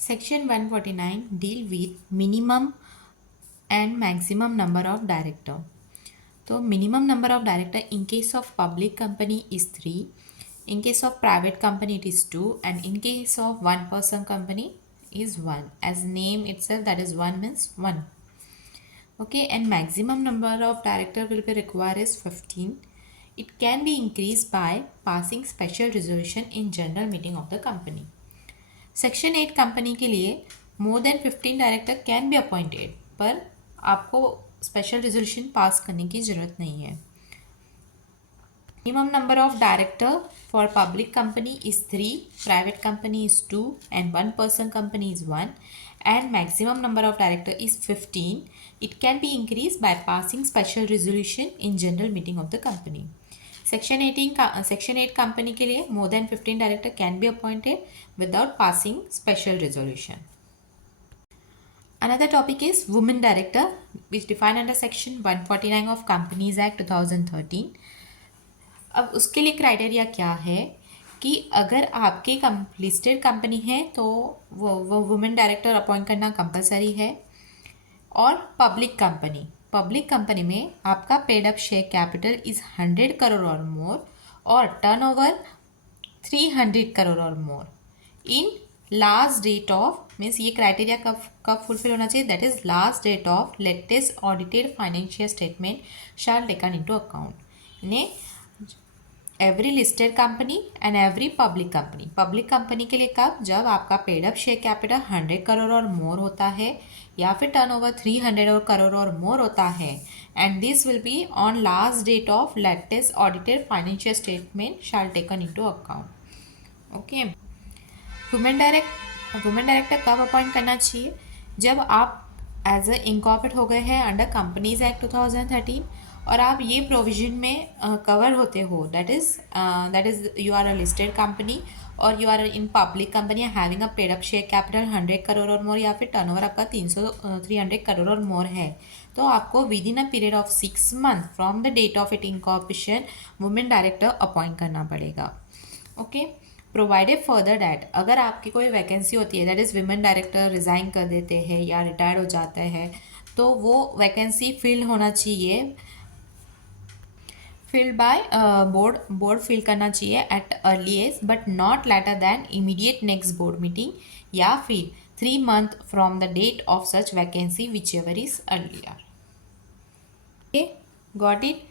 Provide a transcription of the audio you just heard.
Section 149 deal with minimum and maximum number of director. तो minimum number of director in case of public company is 3, in case of private company it is 2, and in case of one person company is 1. As name itself, that is 1 means 1. Okay, and maximum number of director will be required is 15. It can be increased by passing special resolution in general meeting of the company. Section 8 company के लिए more than 15 director can be appointed, पर आपको special resolution pass करने की ज़रूरत नहीं है. Minimum number of director for public company is 3, private company is 2 and one person company is 1, and maximum number of director is 15. It can be increased by passing special resolution in general meeting of the company. Section 8 company के लिए more than 15 director can be appointed without passing special resolution. Another topic is women director, which defined under section 149 of Companies Act 2013. अब उसके लिए criteria क्या है कि अगर आपके लिस्टेड कंपनी है तो वो वुमेन डायरेक्टर अपॉइंट करना कंपलसरी है. और पब्लिक कंपनी में आपका paid up share capital is 100 crore or more, और turnover 300 crore or more in last date of, means ये क्राइटेरिया कब फुलफिल होना चाहिए, that is last date of latest audited financial statement shall taken into account. ने every listed company and every public company के लिए कब, जब आपका paid up share capital 100 crore or more होता है या फिर टर्नओवर 300 करोड़ और मोर होता है, and this will be on last date of latest audited financial statement shall taken into account. Okay, women director कब अपॉइंट करना चाहिए, जब आप एज अ इनकॉर्पोरेट हो गए हैं अंडर कंपनीज एक्ट 2013 और आप ये प्रोविजन में कवर होते हो, that is you are a listed company or you are in public company having a paid up share capital 100 crore or more, या फिर टर्नओवर आपका 300 करोड़ और मोर है, तो आपको within a period of 6 month from the date of it incorporation women director appoint करना पड़ेगा. Okay, provided further that अगर आपकी कोई वैकेंसी होती है, that is women director resign कर देते हैं या रिटायर्ड हो जाता है, तो वो वैकेंसी फिल होना चाहिए, फिल्ड बाय बोर्ड फिल करना चाहिए at early age, but not later than immediate next board meeting, या फिर 3 months from the date of such vacancy whichever is earlier. Okay, got it.